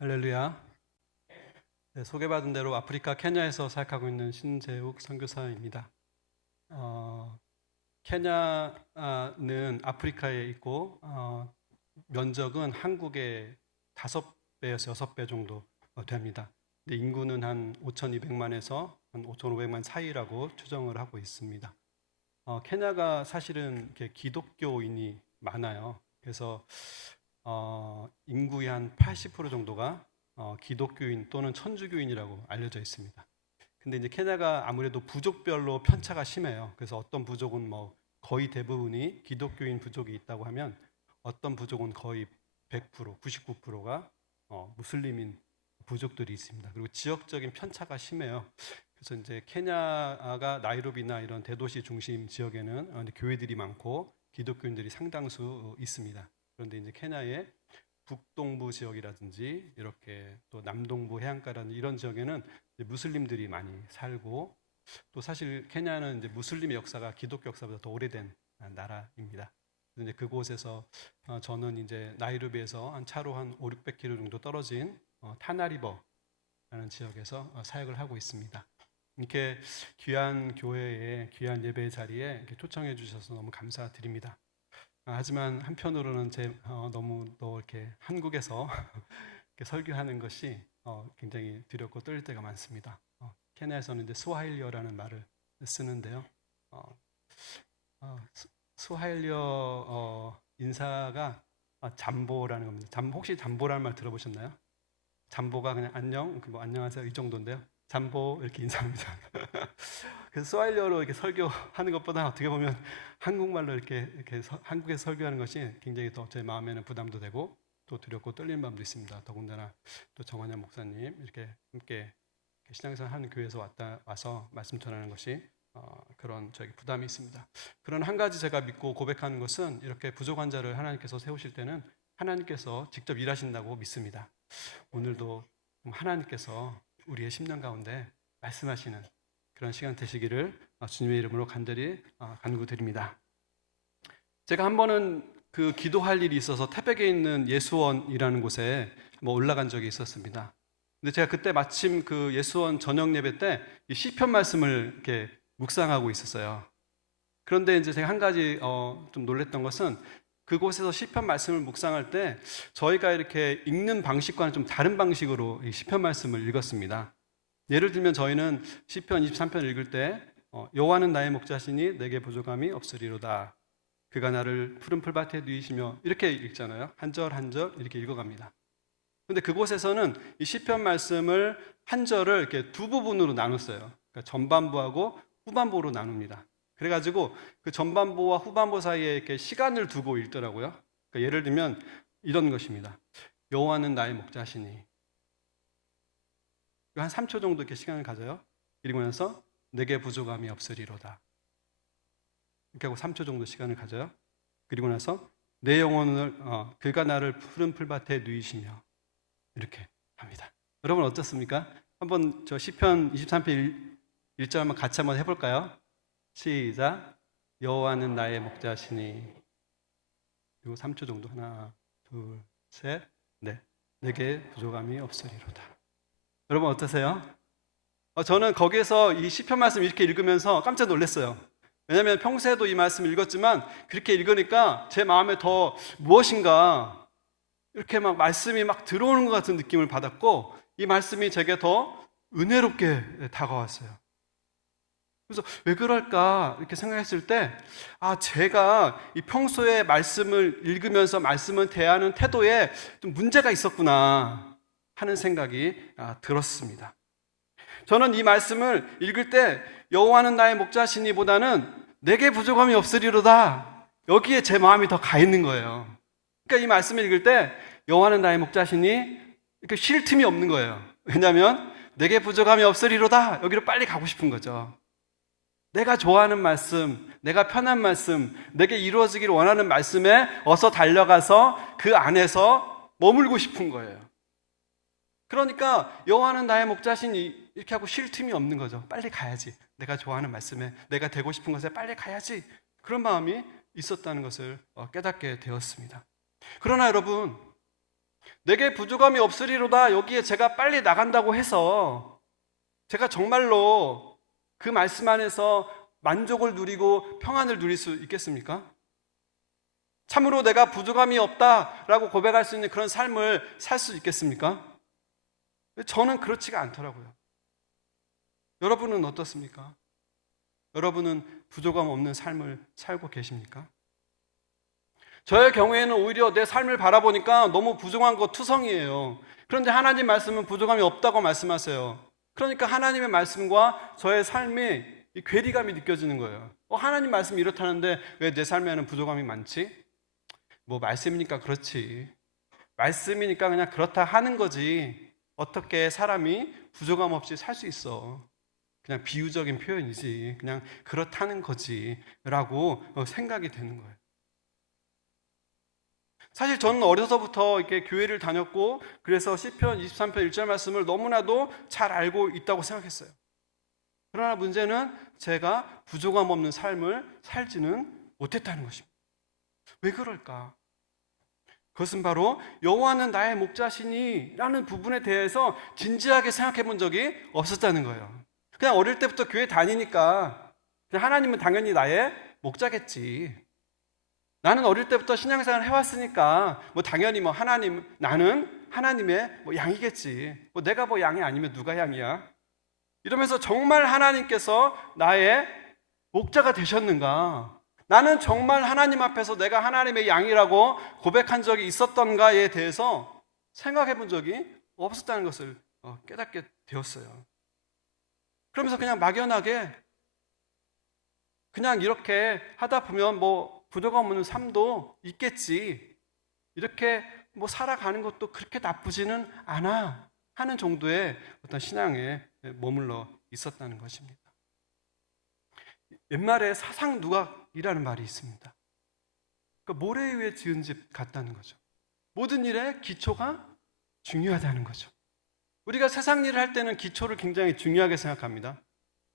할렐루야. 네, 소개받은 대로 아프리카 케냐에서 사역하고 있는 신재욱 선교사입니다. 케냐는 아프리카에 있고 면적은 한국의 5배에서 6배 정도 됩니다. 근데 인구는 한 5,200만에서 한 5,500만 사이라고 추정을 하고 있습니다. 케냐가 사실은 이렇게 기독교인이 많아요. 그래서 인구의 한 80% 정도가 기독교인 또는 천주교인이라고 알려져 있습니다. 근데 이제 케냐가 아무래도 부족별로 편차가 심해요. 그래서 어떤 부족은 뭐 거의 대부분이 기독교인 부족이 있다고 하면 어떤 부족은 거의 100%, 99%가 무슬림인 부족들이 있습니다. 그리고 지역적인 편차가 심해요. 그래서 이제 케냐가 나이로비나 이런 대도시 중심 지역에는 교회들이 많고 기독교인들이 상당수 있습니다. 그런데 이제 케냐의 북동부 지역이라든지 이렇게 또 남동부 해안가라는 이런 지역에는 무슬림들이 많이 살고, 또 사실 케냐는 이제 무슬림의 역사가 기독교 역사보다 더 오래된 나라입니다. 이제 그곳에서 저는 이제 나이로비에서 한 차로 한 500-600km 정도 떨어진 타나리버라는 지역에서 사역을 하고 있습니다. 이렇게 귀한 교회에 귀한 예배 자리에 이렇게 초청해 주셔서 너무 감사드립니다. 하지만 한편으로는 너무 또 이렇게 한국에서 이렇게 설교하는 것이 굉장히 두렵고 떨릴 때가 많습니다. 케냐에서는 이제 스와힐리어라는 말을 쓰는데요. 스와힐리어 인사가 잠보라는 겁니다. 혹시 잠보라는 말 들어보셨나요? 잠보가 그냥 안녕, 뭐 안녕하세요 이 정도인데요. 잠보 이렇게 인사합니다. 그래서 스와힐리어로 이렇게 설교하는 것보다 어떻게 보면 한국말로 이렇게 한국에서 설교하는 것이 굉장히 더 제 마음에는 부담도 되고 또 두렵고 떨리는 마음도 있습니다. 더군다나 또 정한영 목사님 이렇게 함께 신앙생활 하는 교회에서 와서 말씀 전하는 것이 그런 저에게 부담이 있습니다. 그런 한 가지 제가 믿고 고백하는 것은 이렇게 부족한 자를 하나님께서 세우실 때는 하나님께서 직접 일하신다고 믿습니다. 오늘도 하나님께서 우리의 심령 가운데 말씀하시는 그런 시간 되시기를 주님의 이름으로 간절히 간구드립니다. 제가 한 번은 그 기도할 일이 있어서 태백에 있는 예수원이라는 곳에 올라간 적이 있었습니다. 근데 제가 그때 마침 그 예수원 저녁 예배 때 시편 말씀을 이렇게 묵상하고 있었어요. 그런데 이제 제가 한 가지 좀 놀랬던 것은 그곳에서 시편 말씀을 묵상할 때 저희가 이렇게 읽는 방식과는 좀 다른 방식으로 이 시편 말씀을 읽었습니다. 예를 들면 저희는 시편 23편 읽을 때 여호와는 나의 목자시니 내게 부족함이 없으리로다. 그가 나를 푸른 풀밭에 누이시며 이렇게 읽잖아요. 한 절 한 절 이렇게 읽어갑니다. 그런데 그곳에서는 이 시편 말씀을 한 절을 이렇게 두 부분으로 나눴어요. 그러니까 전반부하고 후반부로 나눕니다. 그래가지고 그 전반부와 후반부 사이에 이렇게 시간을 두고 읽더라고요. 그러니까 예를 들면 이런 것입니다. 여호와는 나의 목자시니, 한 3초 정도 이렇게 시간을 가져요. 그리고 나서 내게 부족함이 없으리로다. 이렇게 하고 3초 정도 시간을 가져요. 그리고 나서 내 영혼을 그가 나를 푸른 풀밭에 누이시며 이렇게 합니다. 여러분 어떻습니까? 한번 저 시편 23편 1절 한번 같이 한번 해볼까요? 시작. 여호와는 나의 목자시니, 그리고 3초 정도 하나 둘 셋 넷 내게 부족함이 없으리로다. 여러분 어떠세요? 저는 거기에서 이 시편 말씀 이렇게 읽으면서 깜짝 놀랐어요. 왜냐하면 평소에도 이 말씀 읽었지만 그렇게 읽으니까 제 마음에 더 무엇인가 이렇게 막 말씀이 막 들어오는 것 같은 느낌을 받았고, 이 말씀이 제게 더 은혜롭게 다가왔어요. 그래서 왜 그럴까 이렇게 생각했을 때 제가 이 평소에 말씀을 읽으면서 말씀을 대하는 태도에 좀 문제가 있었구나 하는 생각이 들었습니다. 저는 이 말씀을 읽을 때 여호와는 나의 목자시니 보다는 내게 부족함이 없으리로다, 여기에 제 마음이 더 가 있는 거예요. 그러니까 이 말씀을 읽을 때 여호와는 나의 목자시니 이렇게 쉴 틈이 없는 거예요. 왜냐하면 내게 부족함이 없으리로다, 여기로 빨리 가고 싶은 거죠. 내가 좋아하는 말씀, 내가 편한 말씀, 내게 이루어지기를 원하는 말씀에 어서 달려가서 그 안에서 머물고 싶은 거예요. 그러니까 여호와는 나의 목자시니 이렇게 하고 쉴 틈이 없는 거죠. 빨리 가야지. 내가 좋아하는 말씀에, 내가 되고 싶은 것에 빨리 가야지. 그런 마음이 있었다는 것을 깨닫게 되었습니다. 그러나 여러분, 내게 부족함이 없으리로다. 여기에 제가 빨리 나간다고 해서 제가 정말로 그 말씀 안에서 만족을 누리고 평안을 누릴 수 있겠습니까? 참으로 내가 부족함이 없다라고 고백할 수 있는 그런 삶을 살 수 있겠습니까? 저는 그렇지가 않더라고요. 여러분은 어떻습니까? 여러분은 부족함 없는 삶을 살고 계십니까? 저의 경우에는 오히려 내 삶을 바라보니까 너무 부족한 거 투성이에요. 그런데 하나님 말씀은 부족함이 없다고 말씀하세요. 그러니까 하나님의 말씀과 저의 삶이 괴리감이 느껴지는 거예요. 하나님 말씀이 이렇다는데 왜 내 삶에는 부족함이 많지? 뭐 말씀이니까 그렇지. 말씀이니까 그냥 그렇다 하는 거지. 어떻게 사람이 부족함 없이 살 수 있어? 그냥 비유적인 표현이지. 그냥 그렇다는 거지. 라고 생각이 되는 거예요. 사실 저는 어려서부터 이렇게 교회를 다녔고, 그래서 시편 23편 1절 말씀을 너무나도 잘 알고 있다고 생각했어요. 그러나 문제는 제가 부족함 없는 삶을 살지는 못했다는 것입니다. 왜 그럴까? 그것은 바로 여호와는 나의 목자시니 라는 부분에 대해서 진지하게 생각해 본 적이 없었다는 거예요. 그냥 어릴 때부터 교회 다니니까 그냥 하나님은 당연히 나의 목자겠지. 나는 어릴 때부터 신앙생활을 해왔으니까 당연히 나는 하나님의 양이겠지. 내가 양이 아니면 누가 양이야? 이러면서 정말 하나님께서 나의 목자가 되셨는가? 나는 정말 하나님 앞에서 내가 하나님의 양이라고 고백한 적이 있었던가에 대해서 생각해 본 적이 없었다는 것을 깨닫게 되었어요. 그러면서 그냥 막연하게 그냥 이렇게 하다 보면 부족함 없는 삶도 있겠지. 이렇게 살아가는 것도 그렇게 나쁘지는 않아 하는 정도의 어떤 신앙에 머물러 있었다는 것입니다. 옛말에 사상누각이라는 말이 있습니다. 그러니까 모래 위에 지은 집 같다는 거죠. 모든 일에 기초가 중요하다는 거죠. 우리가 세상 일을 할 때는 기초를 굉장히 중요하게 생각합니다.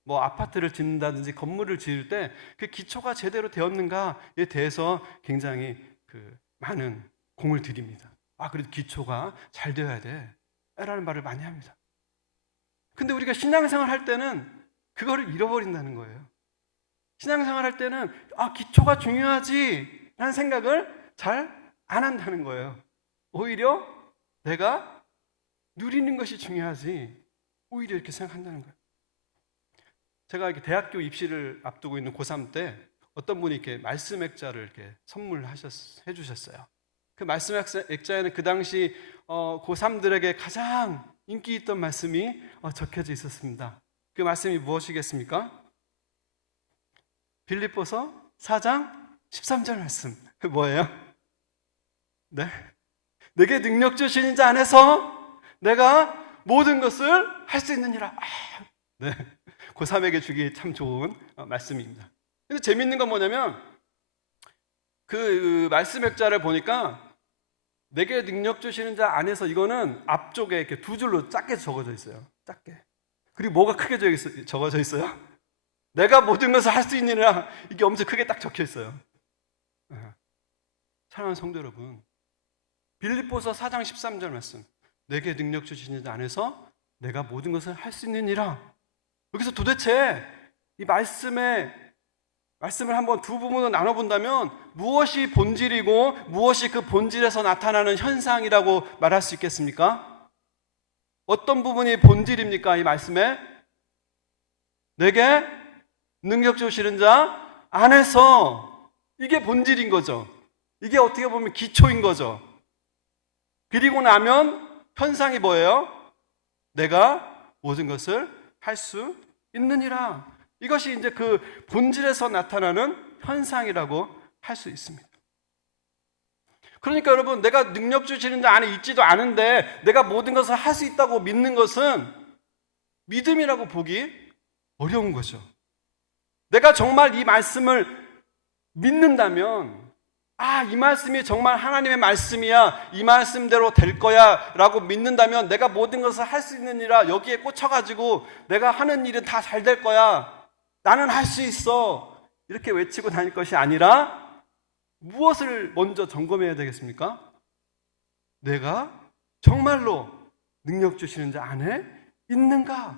아파트를 짓는다든지 건물을 지을 때 그 기초가 제대로 되었는가에 대해서 굉장히 많은 공을 들입니다. 그래도 기초가 잘 되어야 돼 라는 말을 많이 합니다. 근데 우리가 신앙생활 할 때는 그거를 잃어버린다는 거예요. 신앙생활 할 때는 기초가 중요하지 라는 생각을 잘 안 한다는 거예요. 오히려 내가 누리는 것이 중요하지, 오히려 이렇게 생각한다는 거예요. 제가 이렇게 대학교 입시를 앞두고 있는 고3 때 어떤 분이 이렇게 말씀 액자를 이렇게 선물해 주셨어요. 그 말씀 액자에는 그 당시 고3들에게 가장 인기 있던 말씀이 적혀져 있었습니다. 그 말씀이 무엇이겠습니까? 빌립보서 4장 13절 말씀. 그 뭐예요? 네. 내게 능력 주시는 자 안에서 내가 모든 것을 할 수 있느니라. 네. 고3에게 주기 참 좋은 말씀입니다. 근데 재밌는 건 뭐냐면 그 말씀 액자를 보니까 내게 능력 주시는 자 안에서 이거는 앞쪽에 이렇게 두 줄로 작게 적어져 있어요. 작게. 그리고 뭐가 크게 적어져 있어요? 내가 모든 것을 할 수 있느니라. 이게 엄청 크게 딱 적혀 있어요. 사랑하는 성도 여러분, 빌립보서 4장 13절 말씀, 내게 능력 주시는 자 안에서 내가 모든 것을 할 수 있느니라. 여기서 도대체 이 말씀을 한번 두 부분으로 나눠본다면 무엇이 본질이고 무엇이 그 본질에서 나타나는 현상이라고 말할 수 있겠습니까? 어떤 부분이 본질입니까? 이 말씀에 내게 능력 주시는 자 안에서, 이게 본질인 거죠. 이게 어떻게 보면 기초인 거죠. 그리고 나면 현상이 뭐예요? 내가 모든 것을 할 수 있느니라. 이것이 이제 그 본질에서 나타나는 현상이라고 할 수 있습니다. 그러니까 여러분, 내가 능력 주시는 자 안에 있지도 않은데 내가 모든 것을 할 수 있다고 믿는 것은 믿음이라고 보기 어려운 거죠. 내가 정말 이 말씀을 믿는다면, 이 말씀이 정말 하나님의 말씀이야, 이 말씀대로 될 거야 라고 믿는다면 내가 모든 것을 할 수 있느니라, 여기에 꽂혀가지고 내가 하는 일은 다 잘 될 거야, 나는 할 수 있어, 이렇게 외치고 다닐 것이 아니라 무엇을 먼저 점검해야 되겠습니까? 내가 정말로 능력 주시는 자 안에 있는가?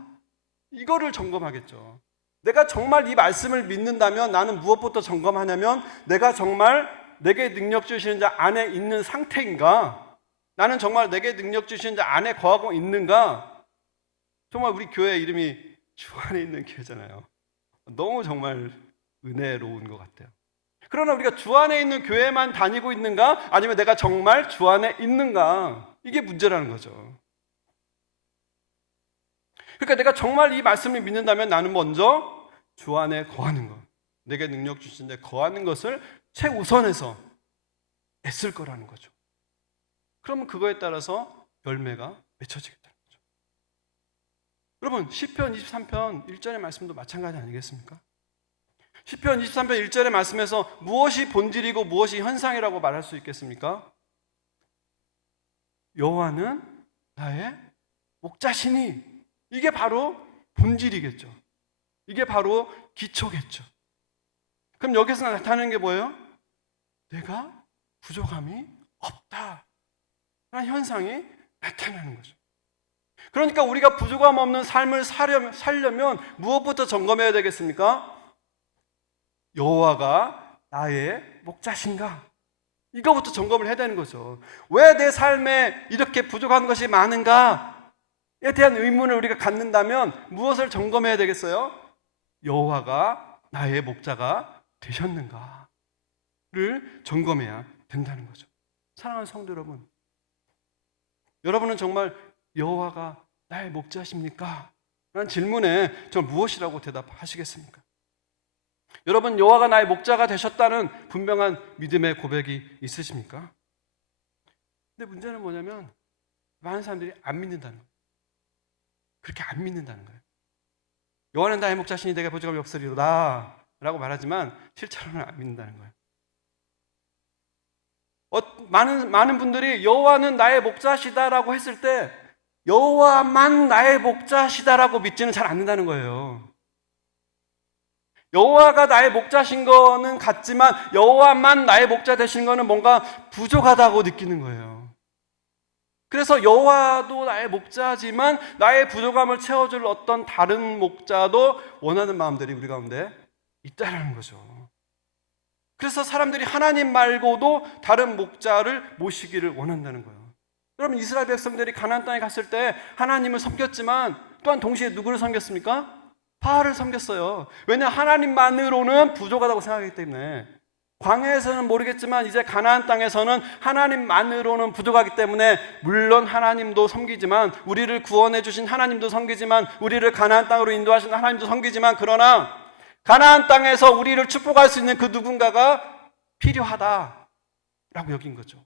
이거를 점검하겠죠. 내가 정말 이 말씀을 믿는다면 나는 무엇부터 점검하냐면 내가 정말 내게 능력 주시는 자 안에 있는 상태인가? 나는 정말 내게 능력 주시는 자 안에 거하고 있는가? 정말 우리 교회 이름이 주 안에 있는 교회잖아요. 너무 정말 은혜로운 것 같아요. 그러나 우리가 주 안에 있는 교회만 다니고 있는가? 아니면 내가 정말 주 안에 있는가? 이게 문제라는 거죠. 그러니까 내가 정말 이 말씀을 믿는다면 나는 먼저 주 안에 거하는 것, 내게 능력 주신 데 거하는 것을 최우선해서 애쓸 거라는 거죠. 그러면 그거에 따라서 열매가 맺혀지겠다는 거죠. 여러분, 시편 23편 1절의 말씀도 마찬가지 아니겠습니까? 시편 23편 1절의 말씀에서 무엇이 본질이고 무엇이 현상이라고 말할 수 있겠습니까? 여호와는 나의 목자시니, 이게 바로 본질이겠죠. 이게 바로 기초겠죠. 그럼 여기서 나타나는 게 뭐예요? 내가 부족함이 없다 라는 현상이 나타나는 거죠. 그러니까 우리가 부족함 없는 삶을 살려면 무엇부터 점검해야 되겠습니까? 여호와가 나의 목자신가? 이거부터 점검을 해야 되는 거죠. 왜 내 삶에 이렇게 부족한 것이 많은가에 대한 의문을 우리가 갖는다면 무엇을 점검해야 되겠어요? 여호와가 나의 목자가 되셨는가를 점검해야 된다는 거죠. 사랑하는 성도 여러분, 여러분은 정말 여호와가 나의 목자십니까? 라는 질문에 저 무엇이라고 대답하시겠습니까? 여러분, 여호와가 나의 목자가 되셨다는 분명한 믿음의 고백이 있으십니까? 근데 문제는 뭐냐면 많은 사람들이 안 믿는다는 거예요. 그렇게 안 믿는다는 거예요. 여호와는 나의 목자시니 내가 부족함이 없으리로다 라고 말하지만 실제로는 안 믿는다는 거예요. 많은 분들이 여호와는 나의 목자시다라고 했을 때 여호와만 나의 목자시다라고 믿지는 잘 않는다는 거예요. 여호와가 나의 목자신 거는 같지만 여호와만 나의 목자 되신 거는 뭔가 부족하다고 느끼는 거예요. 그래서 여호와도 나의 목자지만 나의 부족함을 채워줄 어떤 다른 목자도 원하는 마음들이 우리 가운데 있다는 거죠. 그래서 사람들이 하나님 말고도 다른 목자를 모시기를 원한다는 거예요. 여러분, 이스라엘 백성들이 가나안 땅에 갔을 때 하나님을 섬겼지만 또한 동시에 누구를 섬겼습니까? 바알을 섬겼어요. 왜냐, 하나님만으로는 부족하다고 생각하기 때문에. 광야에서는 모르겠지만 이제 가나안 땅에서는 하나님만으로는 부족하기 때문에 물론 하나님도 섬기지만, 우리를 구원해 주신 하나님도 섬기지만, 우리를 가나안 땅으로 인도하신 하나님도 섬기지만, 그러나 가나안 땅에서 우리를 축복할 수 있는 그 누군가가 필요하다라고 여긴 거죠.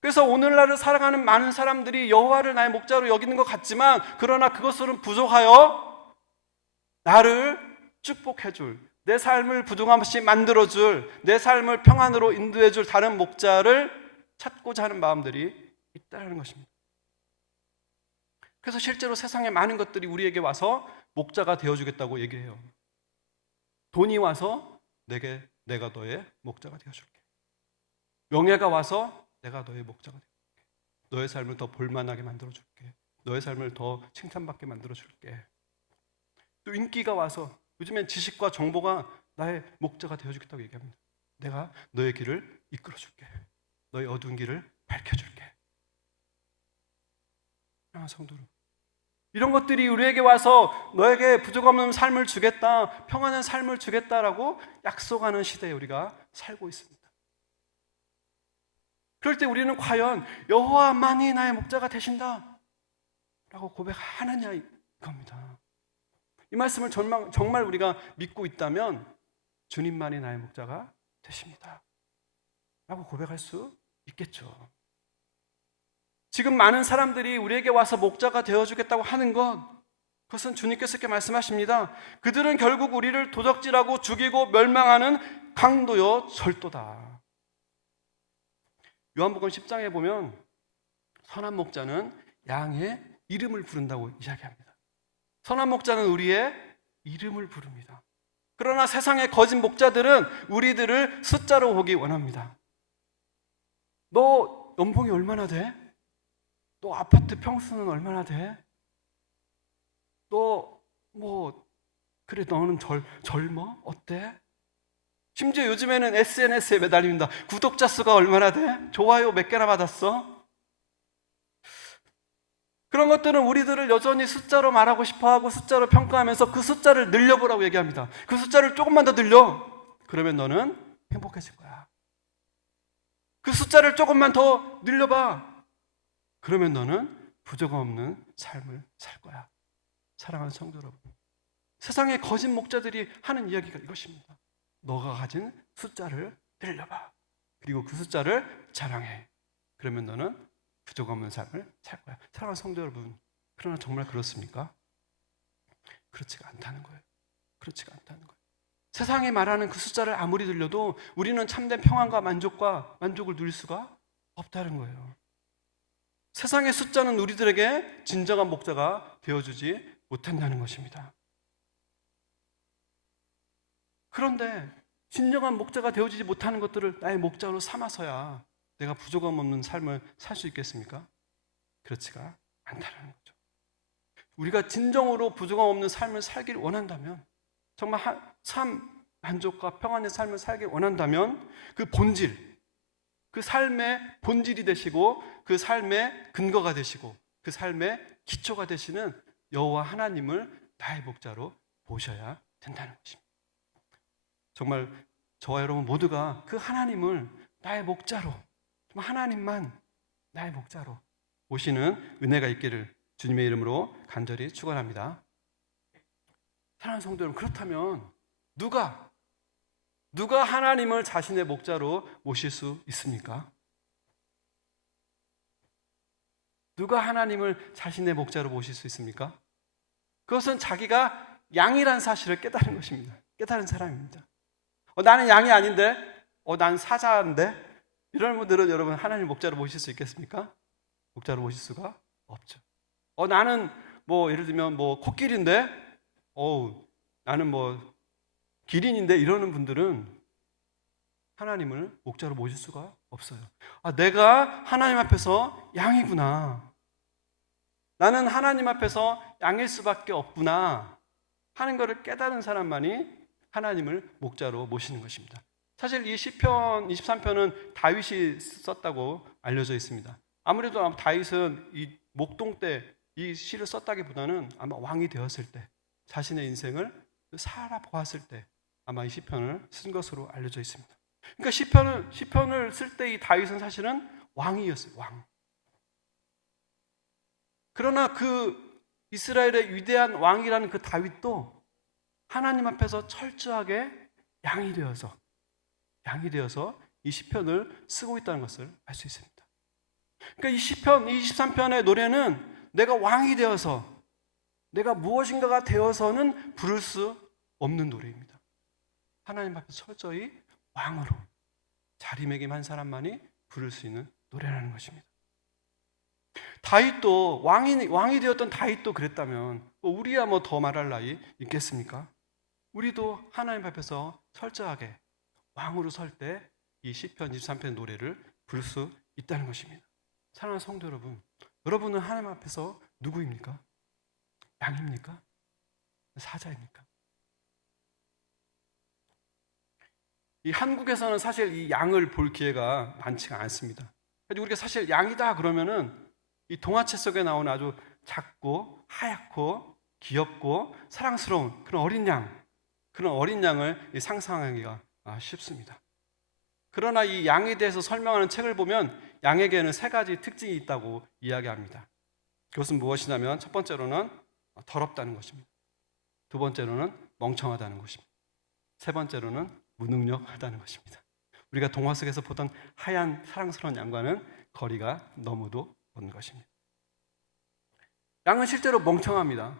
그래서 오늘날을 살아가는 많은 사람들이 여호와를 나의 목자로 여기는 것 같지만, 그러나 그것으로는 부족하여 나를 축복해줄, 내 삶을 부족함 없이 만들어줄, 내 삶을 평안으로 인도해줄 다른 목자를 찾고자 하는 마음들이 있다는 것입니다. 그래서 실제로 세상에 많은 것들이 우리에게 와서 목자가 되어주겠다고 얘기해요. 돈이 와서 내가 너의 목자가 되어줄게. 명예가 와서 내가 너의 목자가 되어줄게. 너의 삶을 더 볼만하게 만들어줄게. 너의 삶을 더 칭찬받게 만들어줄게. 또 인기가 와서, 요즘엔 지식과 정보가 나의 목자가 되어주겠다고 얘기합니다. 내가 너의 길을 이끌어줄게. 너의 어두운 길을 밝혀줄게. 성도 여러분, 이런 것들이 우리에게 와서 너에게 부족함 없는 삶을 주겠다, 평안한 삶을 주겠다라고 약속하는 시대에 우리가 살고 있습니다. 그럴 때 우리는 과연 여호와만이 나의 목자가 되신다 라고 고백하느냐 이겁니다. 이 말씀을 정말 우리가 믿고 있다면 주님만이 나의 목자가 되십니다 라고 고백할 수 있겠죠. 지금 많은 사람들이 우리에게 와서 목자가 되어주겠다고 하는 것, 그것은 주님께서 이렇게 말씀하십니다. 그들은 결국 우리를 도적질하고 죽이고 멸망하는 강도요 절도다. 요한복음 10장에 보면 선한 목자는 양의 이름을 부른다고 이야기합니다. 선한 목자는 우리의 이름을 부릅니다. 그러나 세상의 거짓 목자들은 우리들을 숫자로 보기 원합니다. 너 연봉이 얼마나 돼? 너 아파트 평수는 얼마나 돼? 너 그래 너는 젊어? 어때? 심지어 요즘에는 SNS에 매달립니다. 구독자 수가 얼마나 돼? 좋아요 몇 개나 받았어? 그런 것들은 우리들을 여전히 숫자로 말하고 싶어하고 숫자로 평가하면서 그 숫자를 늘려보라고 얘기합니다. 그 숫자를 조금만 더 늘려. 그러면 너는 행복해질 거야. 그 숫자를 조금만 더 늘려봐. 그러면 너는 부족함 없는 삶을 살 거야. 사랑하는 성도 여러분, 세상의 거짓 목자들이 하는 이야기가 이것입니다. 너가 가진 숫자를 늘려봐. 그리고 그 숫자를 자랑해. 그러면 너는 부족함 없는 삶을 살 거야. 사랑하는 성도 여러분, 그러나 정말 그렇습니까? 그렇지가 않다는 거예요. 그렇지가 않다는 거예요. 세상이 말하는 그 숫자를 아무리 들려도 우리는 참된 평안과 만족을 누릴 수가 없다는 거예요. 세상의 숫자는 우리들에게 진정한 목자가 되어주지 못한다는 것입니다. 그런데 진정한 목자가 되어주지 못하는 것들을 나의 목자로 삼아서야 내가 부족함 없는 삶을 살 수 있겠습니까? 그렇지가 않다는 거죠. 우리가 진정으로 부족함 없는 삶을 살길 원한다면, 정말 참 만족과 평안의 삶을 살길 원한다면 그 본질, 그 삶의 본질이 되시고 그 삶의 근거가 되시고 그 삶의 기초가 되시는 여호와 하나님을 나의 목자로 모셔야 된다는 것입니다. 정말 저와 여러분 모두가 그 하나님을 나의 목자로, 하나님만 나의 목자로 모시는 은혜가 있기를 주님의 이름으로 간절히 축원합니다. 사랑하는 성도 여러분, 그렇다면 누가 하나님을 자신의 목자로 모실 수 있습니까? 누가 하나님을 자신의 목자로 모실 수 있습니까? 그것은 자기가 양이란 사실을 깨달은 것입니다. 깨달은 사람입니다. 나는 양이 아닌데, 난 사자인데, 이런 분들은 여러분 하나님 목자로 모실 수 있겠습니까? 목자로 모실 수가 없죠. 나는 예를 들면 코끼리인데, 나는 기린인데, 이러는 분들은 하나님을 목자로 모실 수가 없어요. 내가 하나님 앞에서 양이구나. 나는 하나님 앞에서 양일 수밖에 없구나 하는 것을 깨달은 사람만이 하나님을 목자로 모시는 것입니다. 사실 이 시편 23편은 다윗이 썼다고 알려져 있습니다. 아무래도 다윗은 이 목동 때 이 시를 썼다기보다는 아마 왕이 되었을 때, 자신의 인생을 살아보았을 때 아마 이 시편을 쓴 것으로 알려져 있습니다. 그러니까 시편을 쓸 때 이 다윗은 사실은 왕이었어요. 왕. 그러나 그 이스라엘의 위대한 왕이라는 그 다윗도 하나님 앞에서 철저하게 양이 되어서 이 시편을 쓰고 있다는 것을 알 수 있습니다. 그러니까 이 시편 23편의 노래는 내가 왕이 되어서, 내가 무엇인가가 되어서는 부를 수 없는 노래입니다. 하나님 앞에서 철저히 왕으로 자리매김한 사람만이 부를 수 있는 노래라는 것입니다. 다윗도 왕이 되었던 다윗도 그랬다면 우리야 더 말할 나위 있겠습니까? 우리도 하나님 앞에서 철저하게 왕으로 설 때 이 시편 23편 노래를 부를 수 있다는 것입니다. 사랑하는 성도 여러분, 여러분은 하나님 앞에서 누구입니까? 양입니까? 사자입니까? 이 한국에서는 사실 이 양을 볼 기회가 많지가 않습니다. 우리가 사실 양이다 그러면은 이 동화책 속에 나오는 아주 작고 하얗고 귀엽고 사랑스러운 그런 어린 양을 상상하기가 쉽습니다. 그러나 이 양에 대해서 설명하는 책을 보면 양에게는 3가지 특징이 있다고 이야기합니다. 그것은 무엇이냐면 첫 번째로는 더럽다는 것입니다. 두 번째로는 멍청하다는 것입니다. 세 번째로는 무능력하다는 것입니다. 우리가 동화 속에서 보던 하얀 사랑스러운 양과는 거리가 너무도 먼 것입니다. 양은 실제로 멍청합니다.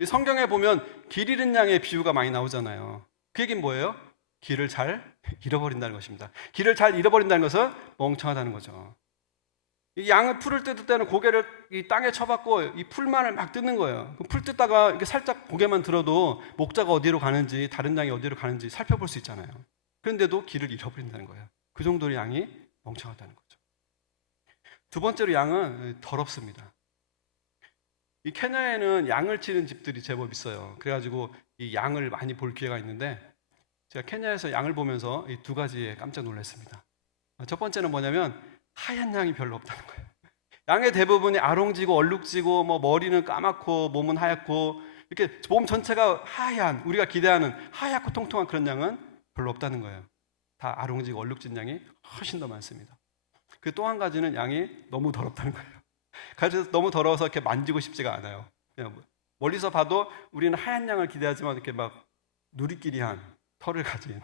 이 성경에 보면 길 잃은 양의 비유가 많이 나오잖아요. 그 얘기는 뭐예요? 길을 잘 잃어버린다는 것입니다. 길을 잘 잃어버린다는 것은 멍청하다는 거죠. 이 양을 풀을 뜯을 때는 고개를 이 땅에 쳐박고 이 풀만을 막 뜯는 거예요. 풀 뜯다가 이렇게 살짝 고개만 들어도 목자가 어디로 가는지, 다른 양이 어디로 가는지 살펴볼 수 있잖아요. 그런데도 길을 잃어버린다는 거예요. 그 정도로 양이 멍청하다는 거죠. 두 번째로 양은 더럽습니다. 이 케냐에는 양을 치는 집들이 제법 있어요. 그래가지고 이 양을 많이 볼 기회가 있는데 제가 케냐에서 양을 보면서 이 두 가지에 깜짝 놀랐습니다. 첫 번째는 뭐냐면 하얀 양이 별로 없다는 거예요. 양의 대부분이 아롱지고 얼룩지고 뭐 머리는 까맣고 몸은 하얗고 이렇게 몸 전체가 하얀, 우리가 기대하는 하얗고 통통한 그런 양은 별로 없다는 거예요. 다 아롱지고 얼룩진 양이 훨씬 더 많습니다. 그 또 한 가지는 양이 너무 더럽다는 거예요. 그래서 너무 더러워서 이렇게 만지고 싶지가 않아요. 그냥 멀리서 봐도 우리는 하얀 양을 기대하지만 이렇게 막 누리끼리한 털을 가진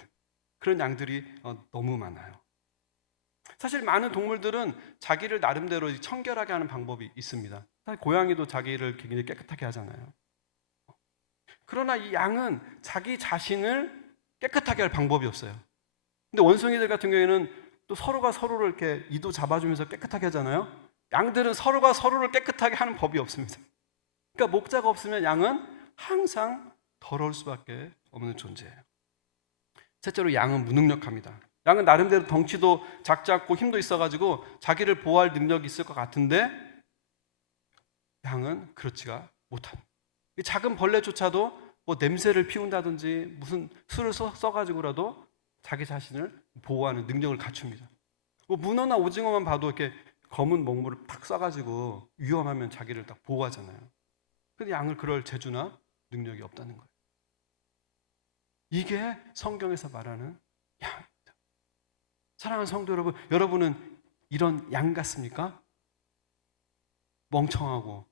그런 양들이 너무 많아요. 사실 많은 동물들은 자기를 나름대로 청결하게 하는 방법이 있습니다. 사실 고양이도 자기를 굉장히 깨끗하게 하잖아요. 그러나 이 양은 자기 자신을 깨끗하게 할 방법이 없어요. 근데 원숭이들 같은 경우에는 또 서로가 서로를 이렇게 이도 잡아주면서 깨끗하게 하잖아요. 양들은 서로가 서로를 깨끗하게 하는 법이 없습니다. 그러니까 목자가 없으면 양은 항상 더러울 수밖에 없는 존재예요. 셋째로 양은 무능력합니다. 양은 나름대로 덩치도 작지 않고 힘도 있어가지고 자기를 보호할 능력이 있을 것 같은데 양은 그렇지가 못합니다. 작은 벌레조차도 뭐 냄새를 피운다든지 무슨 술을 써가지고라도 자기 자신을 보호하는 능력을 갖춥니다. 뭐 문어나 오징어만 봐도 이렇게 검은 먹물을 탁 쏴가지고 위험하면 자기를 딱 보호하잖아요. 근데 양을 그럴 재주나 능력이 없다는 거예요. 이게 성경에서 말하는 양입니다. 사랑하는 성도 여러분, 여러분은 이런 양 같습니까? 멍청하고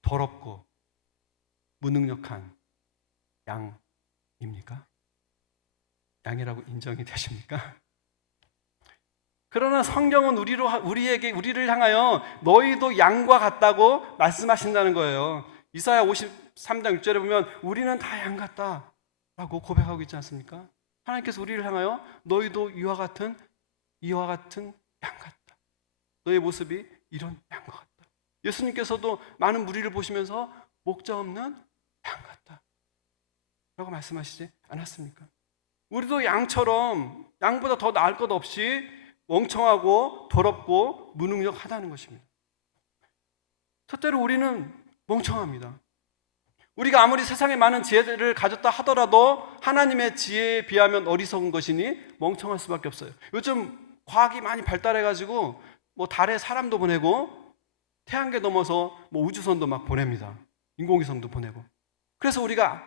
더럽고 무능력한 양입니까? 양이라고 인정이 되십니까? 그러나 성경은 우리를 향하여 너희도 양과 같다고 말씀하신다는 거예요. 이사야 53장 6절에 보면 우리는 다 양 같다라고 고백하고 있지 않습니까? 하나님께서 우리를 향하여 너희도 이와 같은 양 같다. 너의 모습이 이런 양과 같다. 예수님께서도 많은 무리를 보시면서 목자 없는 양 같다 라고 말씀하시지 않았습니까? 우리도 양처럼 양보다 더 나을 것 없이 멍청하고 더럽고 무능력하다는 것입니다. 첫째로 우리는 멍청합니다. 우리가 아무리 세상에 많은 지혜를 가졌다 하더라도 하나님의 지혜에 비하면 어리석은 것이니 멍청할 수밖에 없어요. 요즘 과학이 많이 발달해가지고 뭐 달에 사람도 보내고 태양계 넘어서 뭐 우주선도 막 보냅니다. 인공위성도 보내고. 그래서 우리가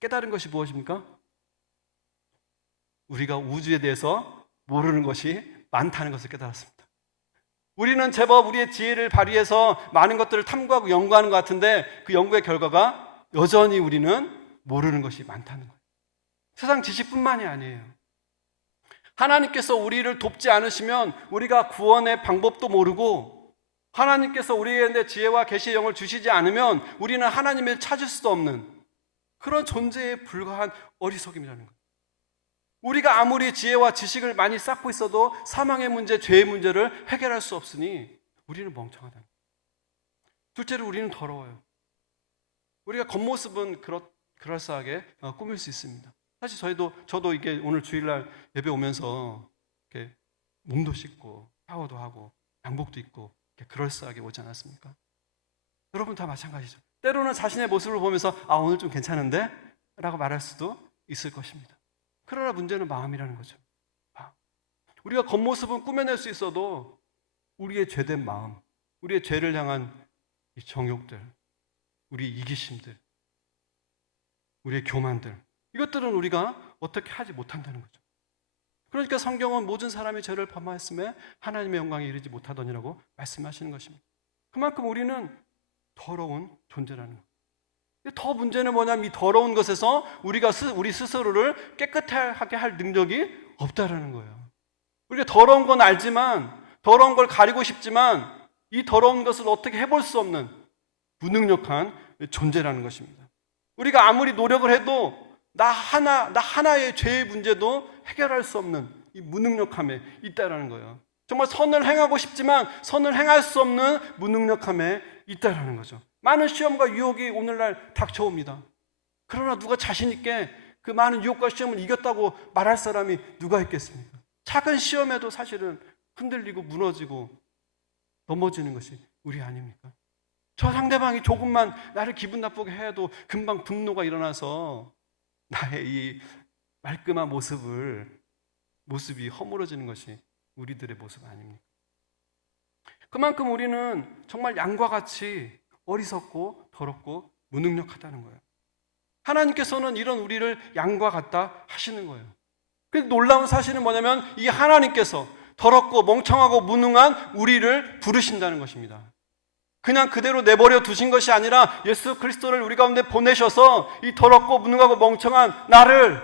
깨달은 것이 무엇입니까? 우리가 우주에 대해서 모르는 것이 많다는 것을 깨달았습니다. 우리는 제법 우리의 지혜를 발휘해서 많은 것들을 탐구하고 연구하는 것 같은데 그 연구의 결과가 여전히 우리는 모르는 것이 많다는 거예요. 세상 지식뿐만이 아니에요. 하나님께서 우리를 돕지 않으시면 우리가 구원의 방법도 모르고 하나님께서 우리에게 지혜와 계시의 영을 주시지 않으면 우리는 하나님을 찾을 수도 없는 그런 존재에 불과한 어리석임이라는 거예요. 우리가 아무리 지혜와 지식을 많이 쌓고 있어도 사망의 문제, 죄의 문제를 해결할 수 없으니 우리는 멍청하다는 거예요. 둘째로 우리는 더러워요. 우리가 겉모습은 그럴싸하게 꾸밀 수 있습니다. 사실 저도 이게 오늘 주일날 예배 오면서 이렇게 몸도 씻고 샤워도 하고 양복도 입고 이렇게 그럴싸하게 오지 않았습니까? 여러분 다 마찬가지죠. 때로는 자신의 모습을 보면서 오늘 좀 괜찮은데? 라고 말할 수도 있을 것입니다. 그러나 문제는 마음이라는 거죠. 우리가 겉모습은 꾸며낼 수 있어도 우리의 죄된 마음, 우리의 죄를 향한 이 정욕들, 우리의 이기심들, 우리의 교만들, 이것들은 우리가 어떻게 하지 못한다는 거죠. 그러니까 성경은 모든 사람이 죄를 범하였음에 하나님의 영광에 이르지 못하더니라고 말씀하시는 것입니다. 그만큼 우리는 더러운 존재라는 거예요. 더 문제는 뭐냐면 이 더러운 것에서 우리 스스로를 깨끗하게 할 능력이 없다라는 거예요. 우리가 더러운 건 알지만 더러운 걸 가리고 싶지만 이 더러운 것을 어떻게 해볼 수 없는 무능력한 존재라는 것입니다. 우리가 아무리 노력을 해도 나 하나의 죄의 문제도 해결할 수 없는 이 무능력함에 있다라는 거예요. 정말 선을 행하고 싶지만 선을 행할 수 없는 무능력함에 있다라는 거죠. 많은 시험과 유혹이 오늘날 닥쳐옵니다. 그러나 누가 자신 있게 그 많은 유혹과 시험을 이겼다고 말할 사람이 누가 있겠습니까? 작은 시험에도 사실은 흔들리고 무너지고 넘어지는 것이 우리 아닙니까? 저 상대방이 조금만 나를 기분 나쁘게 해도 금방 분노가 일어나서 나의 이 말끔한 모습이 허물어지는 것이 우리들의 모습 아닙니까? 그만큼 우리는 정말 양과 같이 어리석고 더럽고 무능력하다는 거예요. 하나님께서는 이런 우리를 양과 같다 하시는 거예요. 근데 놀라운 사실은 뭐냐면 이 하나님께서 더럽고 멍청하고 무능한 우리를 부르신다는 것입니다. 그냥 그대로 내버려 두신 것이 아니라 예수 그리스도를 우리 가운데 보내셔서 이 더럽고 무능하고 멍청한 나를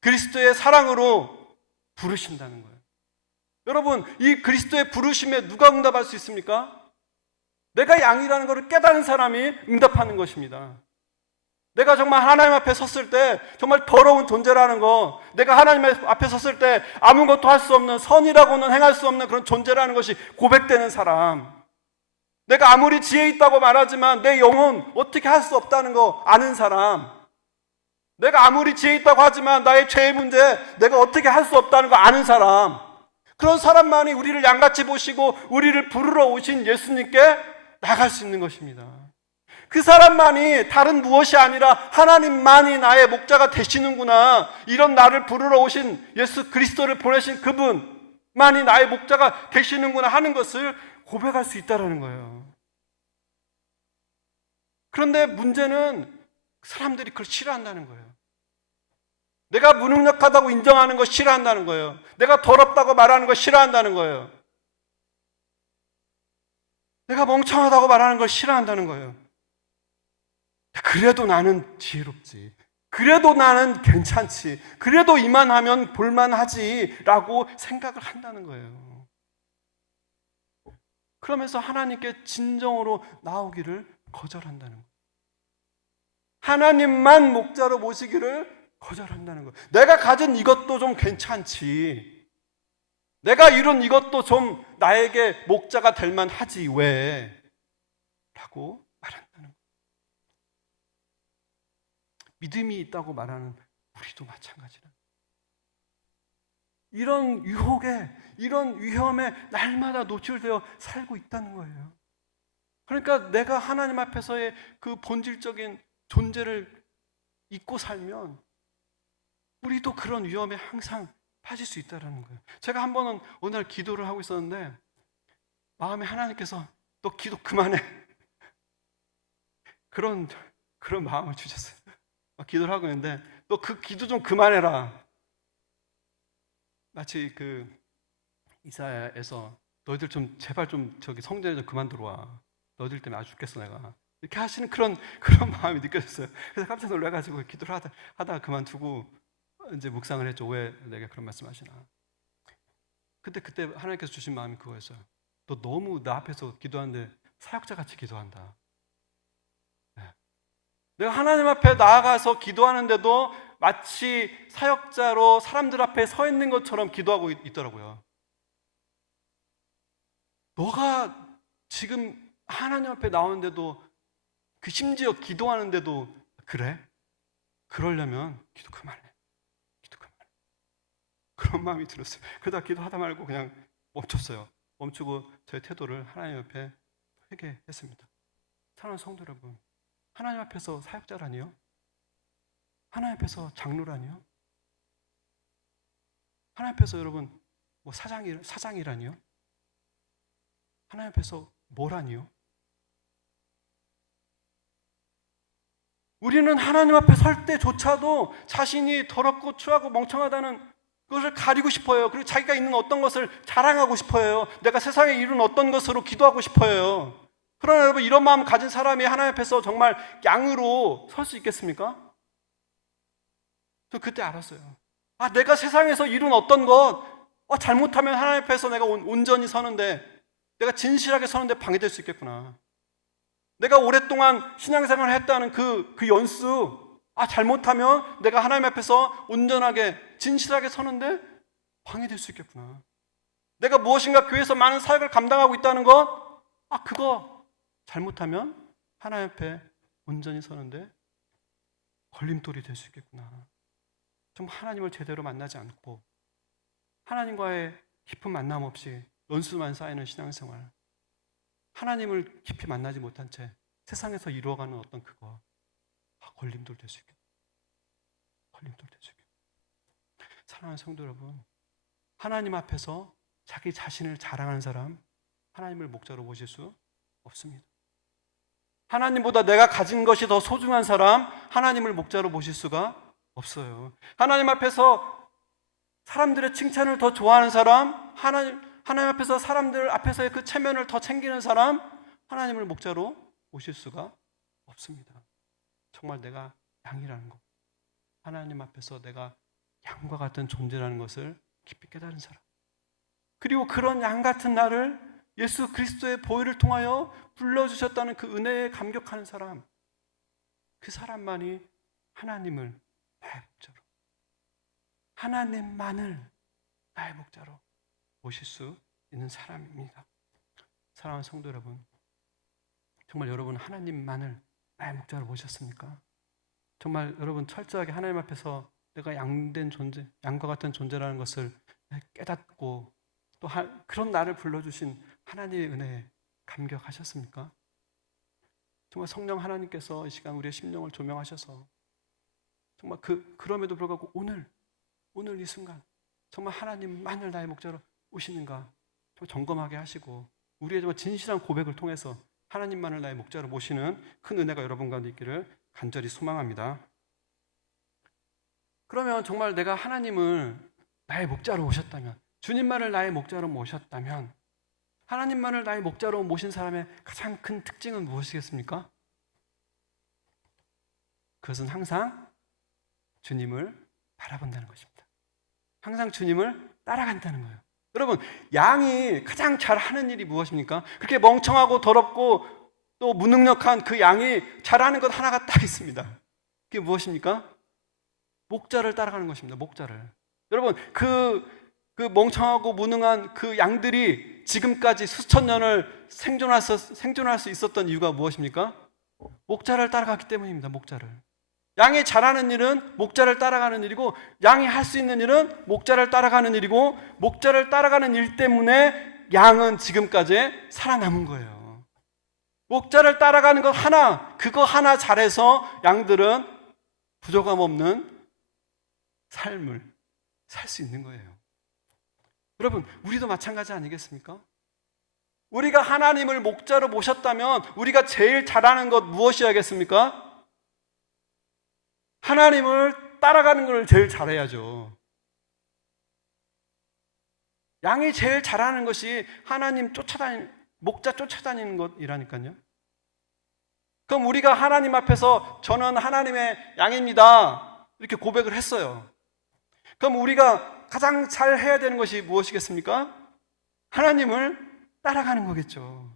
그리스도의 사랑으로 부르신다는 거예요. 여러분, 이 그리스도의 부르심에 누가 응답할 수 있습니까? 내가 양이라는 것을 깨달은 사람이 응답하는 것입니다. 내가 정말 하나님 앞에 섰을 때 정말 더러운 존재라는 거, 내가 하나님 앞에 섰을 때 아무것도 할 수 없는, 선이라고는 행할 수 없는 그런 존재라는 것이 고백되는 사람, 내가 아무리 지혜 있다고 말하지만 내 영혼 어떻게 할 수 없다는 거 아는 사람, 내가 아무리 지혜 있다고 하지만 나의 죄의 문제 내가 어떻게 할 수 없다는 거 아는 사람, 그런 사람만이 우리를 양같이 보시고 우리를 부르러 오신 예수님께 나갈 수 있는 것입니다. 그 사람만이 다른 무엇이 아니라 하나님만이 나의 목자가 되시는구나, 이런 나를 부르러 오신 예수 그리스도를 보내신 그분만이 나의 목자가 되시는구나 하는 것을 고백할 수 있다는 거예요. 그런데 문제는 사람들이 그걸 싫어한다는 거예요. 내가 무능력하다고 인정하는 거 싫어한다는 거예요. 내가 더럽다고 말하는 거 싫어한다는 거예요. 내가 멍청하다고 말하는 걸 싫어한다는 거예요. 그래도 나는 지혜롭지, 그래도 나는 괜찮지, 그래도 이만하면 볼만하지라고 생각을 한다는 거예요. 그러면서 하나님께 진정으로 나오기를 거절한다는 거예요. 하나님만 목자로 모시기를 거절한다는 거예요. 내가 가진 이것도 좀 괜찮지, 내가 이룬 이것도 좀 나에게 목자가 될 만하지 왜? 라고 말한다는 거예요. 믿음이 있다고 말하는 우리도 마찬가지라. 이런 유혹에, 이런 위험에 날마다 노출되어 살고 있다는 거예요. 그러니까 내가 하나님 앞에서의 그 본질적인 존재를 잊고 살면 우리도 그런 위험에 항상 빠질 수 있다는 거예요. 제가 한 번은 어느 날 기도를 하고 있었는데 마음에 하나님께서 너 기도 그만해, 그런 마음을 주셨어요. 기도를 하고 있는데 너 그 기도 좀 그만해라. 마치 그 이사야에서 너희들 좀 제발 좀 저기 성전에 좀 그만 들어와, 너희들 때문에 아주 죽겠어 내가, 이렇게 하시는 그런 마음이 느껴졌어요. 그래서 깜짝 놀라가지고 기도를 하다가 그만두고 이제 묵상을 했죠. 왜 내가 그런 말씀하시나. 그때 하나님께서 주신 마음이 그거였어요. 너 너무 나 앞에서 기도하는데 사역자같이 기도한다. 내가 하나님 앞에 나아가서 기도하는데도 마치 사역자로 사람들 앞에 서 있는 것처럼 기도하고 있더라고요. 너가 지금 하나님 앞에 나오는데도, 그 심지어 기도하는데도 그래? 그러려면 기도 그만해. 그런 마음이 들었어요. 그러다 기도하다 말고 그냥 멈췄어요. 멈추고 저의 태도를 하나님 앞에 회개했습니다. 사랑하는 성도 여러분, 하나님 앞에서 사역자라니요? 하나님 앞에서 장로라니요? 하나님 앞에서 여러분 뭐 사장이라니요? 하나님 앞에서 뭐라니요? 우리는 하나님 앞에 설 때조차도 자신이 더럽고 추하고 멍청하다는 그것을 가리고 싶어요. 그리고 자기가 있는 어떤 것을 자랑하고 싶어요. 내가 세상에 이룬 어떤 것으로 기도하고 싶어요. 그러나 여러분, 이런 마음 가진 사람이 하나님 앞에서 정말 양으로 설 수 있겠습니까? 저 그때 알았어요. 내가 세상에서 이룬 어떤 것, 잘못하면 하나님 앞에서 내가 온전히 서는데, 내가 진실하게 서는데 방해될 수 있겠구나. 내가 오랫동안 신앙생활을 했다는 그 연수, 잘못하면 내가 하나님 앞에서 온전하게 진실하게 서는데 방해될 수 있겠구나. 내가 무엇인가 교회에서 많은 사역을 감당하고 있다는 것, 그거 잘못하면 하나님 앞에 온전히 서는데 걸림돌이 될 수 있겠구나. 좀 하나님을 제대로 만나지 않고 하나님과의 깊은 만남 없이 연수만 쌓이는 신앙생활, 하나님을 깊이 만나지 못한 채 세상에서 이루어가는 어떤 그거 걸림돌 될 수 있겠다. 걸림돌 될 수 있겠다. 사랑하는 성도 여러분, 하나님 앞에서 자기 자신을 자랑하는 사람 하나님을 목자로 모실 수 없습니다. 하나님보다 내가 가진 것이 더 소중한 사람 하나님을 목자로 모실 수가 없어요. 하나님 앞에서 사람들의 칭찬을 더 좋아하는 사람, 하나님 앞에서 사람들 앞에서의 그 체면을 더 챙기는 사람 하나님을 목자로 모실 수가 없습니다. 정말 내가 양이라는 것, 하나님 앞에서 내가 양과 같은 존재라는 것을 깊이 깨달은 사람, 그리고 그런 양 같은 나를 예수 그리스도의 보혈을 통하여 불러주셨다는 그 은혜에 감격하는 사람, 그 사람만이 하나님을 나의 목자로, 하나님만을 나의 목자로 모실 수 있는 사람입니다. 사랑하는 성도 여러분, 정말 여러분 하나님만을 나의 목자로 모셨습니까? 정말 여러분 철저하게 하나님 앞에서 내가 양된 존재, 양과 같은 존재라는 것을 깨닫고 또 그런 나를 불러주신 하나님의 은혜에 감격하셨습니까? 정말 성령 하나님께서 이 시간 우리의 심령을 조명하셔서 정말 그럼에도 불구하고 오늘 이 순간 정말 하나님만을 나의 목자로 오시는가 좀 점검하게 하시고 우리의 정말 진실한 고백을 통해서 하나님만을 나의 목자로 모시는 큰 은혜가 여러분 가운데 있기를 간절히 소망합니다. 그러면 정말 내가 하나님을 나의 목자로 모셨다면, 주님만을 나의 목자로 모셨다면, 하나님만을 나의 목자로 모신 사람의 가장 큰 특징은 무엇이겠습니까? 그것은 항상 주님을 바라본다는 것입니다. 항상 주님을 따라간다는 거예요. 여러분, 양이 가장 잘하는 일이 무엇입니까? 그렇게 멍청하고 더럽고 또 무능력한 그 양이 잘하는 것 하나가 딱 있습니다. 그게 무엇입니까? 목자를 따라가는 것입니다. 목자를. 여러분, 그 멍청하고 무능한 그 양들이 지금까지 수천 년을 생존할 수 있었던 이유가 무엇입니까? 목자를 따라갔기 때문입니다. 목자를. 양이 잘하는 일은 목자를 따라가는 일이고, 양이 할 수 있는 일은 목자를 따라가는 일이고, 목자를 따라가는 일 때문에 양은 지금까지 살아남은 거예요. 목자를 따라가는 것 하나, 그거 하나 잘해서 양들은 부족함 없는 삶을 살 수 있는 거예요. 여러분, 우리도 마찬가지 아니겠습니까? 우리가 하나님을 목자로 모셨다면 우리가 제일 잘하는 것 무엇이어야겠습니까? 하나님을 따라가는 걸 제일 잘해야죠. 양이 제일 잘하는 것이 하나님 목자 쫓아다니는 것이라니까요. 그럼 우리가 하나님 앞에서 저는 하나님의 양입니다, 이렇게 고백을 했어요. 그럼 우리가 가장 잘 해야 되는 것이 무엇이겠습니까? 하나님을 따라가는 거겠죠.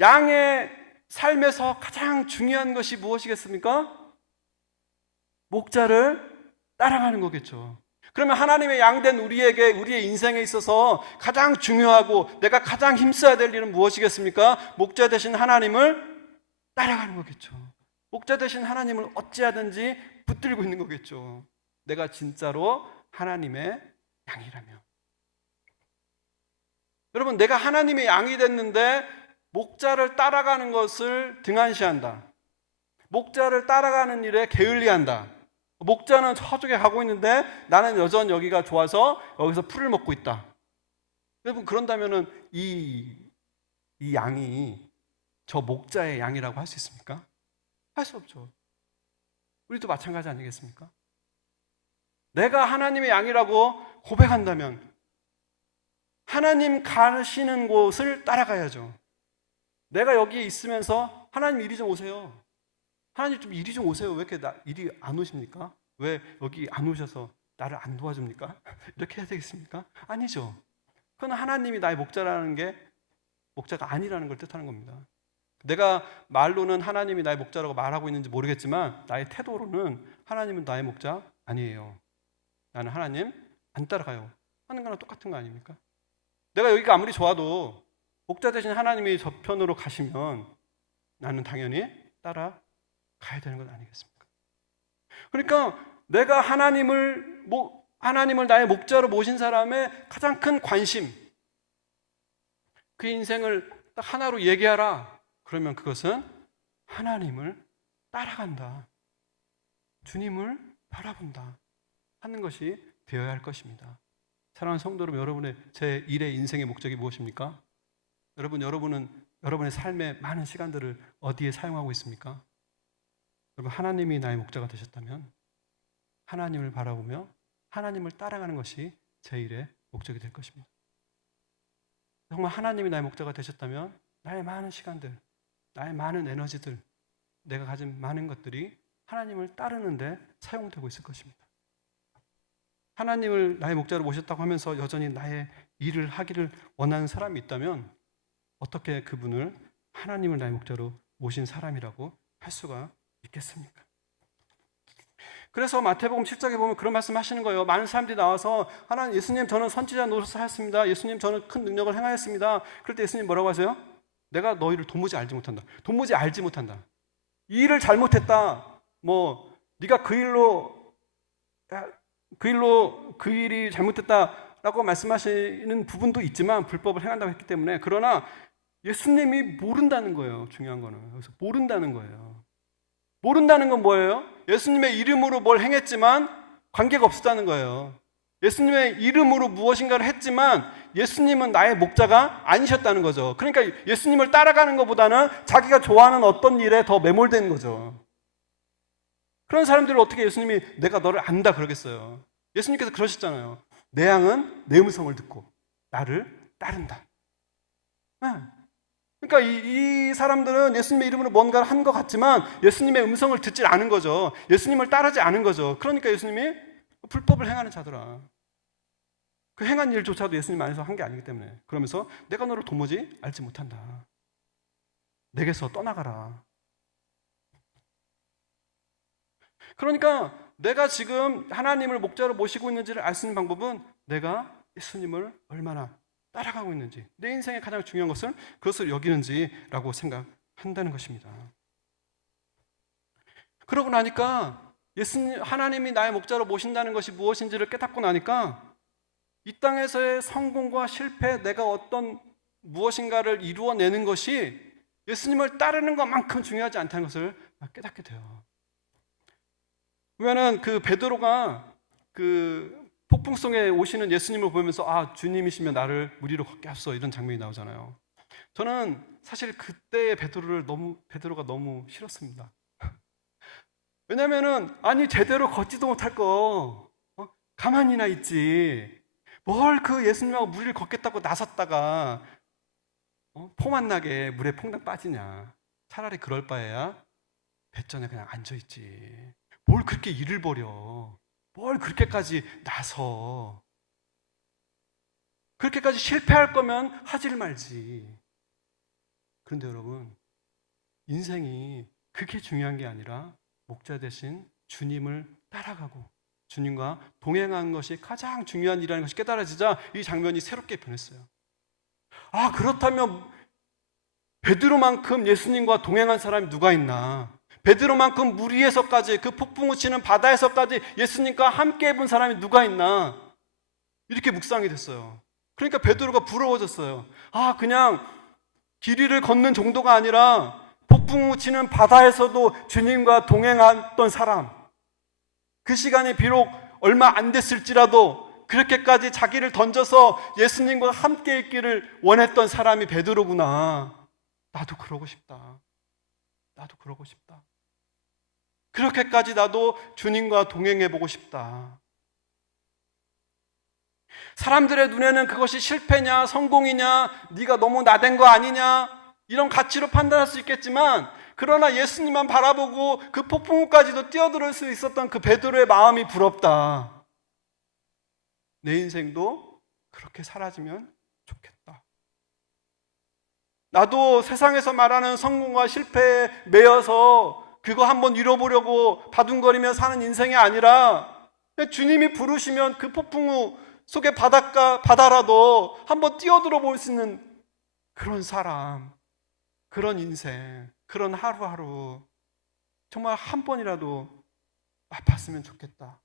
양의 삶에서 가장 중요한 것이 무엇이겠습니까? 목자를 따라가는 거겠죠. 그러면 하나님의 양된 우리의 인생에 있어서 가장 중요하고 내가 가장 힘써야 될 일은 무엇이겠습니까? 목자 되신 하나님을 따라가는 거겠죠. 목자 되신 하나님을 어찌하든지 붙들고 있는 거겠죠. 내가 진짜로 하나님의 양이라면. 여러분, 내가 하나님의 양이 됐는데 목자를 따라가는 것을 등한시한다. 목자를 따라가는 일에 게을리한다. 목자는 저쪽에 가고 있는데 나는 여전히 여기가 좋아서 여기서 풀을 먹고 있다. 여러분, 그런다면은 이 양이 저 목자의 양이라고 할 수 있습니까? 할 수 없죠. 우리도 마찬가지 아니겠습니까? 내가 하나님의 양이라고 고백한다면 하나님 가시는 곳을 따라가야죠. 내가 여기에 있으면서 하나님 이리 좀 오세요. 하나님 좀 이리 좀 오세요. 왜 이렇게 이리 안 오십니까? 왜 여기 안 오셔서 나를 안 도와줍니까? 이렇게 해야 되겠습니까? 아니죠. 그건 하나님이 나의 목자라는 게 목자가 아니라는 걸 뜻하는 겁니다. 내가 말로는 하나님이 나의 목자라고 말하고 있는지 모르겠지만 나의 태도로는 하나님은 나의 목자 아니에요. 나는 하나님 안 따라가요 하는 거랑 똑같은 거 아닙니까? 내가 여기가 아무리 좋아도 목자 대신 하나님이 저편으로 가시면 나는 당연히 따라가야 되는 건 아니겠습니까? 그러니까 내가 하나님을 나의 목자로 모신 사람의 가장 큰 관심, 그 인생을 딱 하나로 얘기하라. 그러면 그것은 하나님을 따라간다, 주님을 바라본다 하는 것이 되어야 할 것입니다. 사랑하는 성도 여러분, 여러분의 제 일의 인생의 목적이 무엇입니까? 여러분은 여러분의 삶의 많은 시간들을 어디에 사용하고 있습니까? 여러분, 하나님이 나의 목자가 되셨다면 하나님을 바라보며 하나님을 따라가는 것이 제 일의 목적이 될 것입니다. 정말 하나님이 나의 목자가 되셨다면 나의 많은 시간들, 나의 많은 에너지들, 내가 가진 많은 것들이 하나님을 따르는데 사용되고 있을 것입니다. 하나님을 나의 목자로 모셨다고 하면서 여전히 나의 일을 하기를 원하는 사람이 있다면 어떻게 그분을 하나님을 나의 목자로 모신 사람이라고 할 수가 있겠습니까? 그래서 마태복음 7장에 보면 그런 말씀 하시는 거예요. 많은 사람들이 나와서 하나님, 예수님 저는 선지자 노릇을 하였습니다. 예수님 저는 큰 능력을 행하였습니다. 그럴 때 예수님 뭐라고 하세요? 내가 너희를 도무지 알지 못한다. 도무지 알지 못한다. 이 일을 잘못했다. 네가 그 일이 잘못됐다라고 말씀하시는 부분도 있지만 불법을 행한다고 했기 때문에, 그러나 예수님이 모른다는 거예요. 중요한 거는. 그래서 모른다는 거예요. 모른다는 건 뭐예요? 예수님의 이름으로 뭘 행했지만 관계가 없었다는 거예요. 예수님의 이름으로 무엇인가를 했지만 예수님은 나의 목자가 아니셨다는 거죠. 그러니까 예수님을 따라가는 것보다는 자기가 좋아하는 어떤 일에 더 매몰되는 거죠. 그런 사람들을 어떻게 예수님이 내가 너를 안다 그러겠어요? 예수님께서 그러셨잖아요. 내 양은 내 음성을 듣고 나를 따른다. 그러니까 이 사람들은 예수님의 이름으로 뭔가를 한 것 같지만 예수님의 음성을 듣지 않은 거죠. 예수님을 따르지 않은 거죠. 그러니까 예수님이 불법을 행하는 자들아, 그 행한 일조차도 예수님 안에서 한 게 아니기 때문에, 그러면서 내가 너를 도무지 알지 못한다. 내게서 떠나가라. 그러니까 내가 지금 하나님을 목자로 모시고 있는지를 알 수 있는 방법은 내가 예수님을 얼마나 따라가고 있는지, 내 인생의 가장 중요한 것은 그것을 여기는지라고 생각한다는 것입니다. 그러고 나니까 하나님이 나의 목자로 모신다는 것이 무엇인지를 깨닫고 나니까 이 땅에서의 성공과 실패, 내가 어떤 무엇인가를 이루어내는 것이 예수님을 따르는 것만큼 중요하지 않다는 것을 깨닫게 돼요. 그러면은 그 베드로가 그 폭풍 속에 오시는 예수님을 보면서 주님이시면 나를 무리로 걷게 하소서, 이런 장면이 나오잖아요. 저는 사실 그때의 베드로가 너무 싫었습니다. 왜냐면은 제대로 걷지도 못할 거 가만히나 있지, 뭘 그 예수님하고 무리를 걷겠다고 나섰다가 포만 나게 물에 퐁당 빠지냐. 차라리 그럴 바에야 뱃전에 그냥 앉아있지. 뭘 그렇게 일을 벌여, 뭘 그렇게까지 나서, 그렇게까지 실패할 거면 하질 말지. 그런데 여러분, 인생이 그게 중요한 게 아니라 목자 대신 주님을 따라가고 주님과 동행하는 것이 가장 중요한 일이라는 것이 깨달아지자 이 장면이 새롭게 변했어요. 그렇다면 베드로만큼 예수님과 동행한 사람이 누가 있나? 베드로만큼 물 위에서까지, 그 폭풍우 치는 바다에서까지 예수님과 함께 해본 사람이 누가 있나? 이렇게 묵상이 됐어요. 그러니까 베드로가 부러워졌어요. 그냥 길 위를 걷는 정도가 아니라 폭풍우 치는 바다에서도 주님과 동행했던 사람, 그 시간이 비록 얼마 안 됐을지라도 그렇게까지 자기를 던져서 예수님과 함께 있기를 원했던 사람이 베드로구나. 나도 그러고 싶다. 나도 그러고 싶다. 그렇게까지 나도 주님과 동행해보고 싶다. 사람들의 눈에는 그것이 실패냐 성공이냐, 네가 너무 나댄 거 아니냐, 이런 가치로 판단할 수 있겠지만, 그러나 예수님만 바라보고 그 폭풍우까지도 뛰어들 수 있었던 그 베드로의 마음이 부럽다. 내 인생도 그렇게 사라지면 좋겠다. 나도 세상에서 말하는 성공과 실패에 매여서 그거 한번 이뤄보려고 바둥거리며 사는 인생이 아니라 주님이 부르시면 그 폭풍우 속의 바다라도 한번 뛰어들어 볼 수 있는 그런 사람, 그런 인생, 그런 하루하루 정말 한 번이라도 맛봤으면 좋겠다.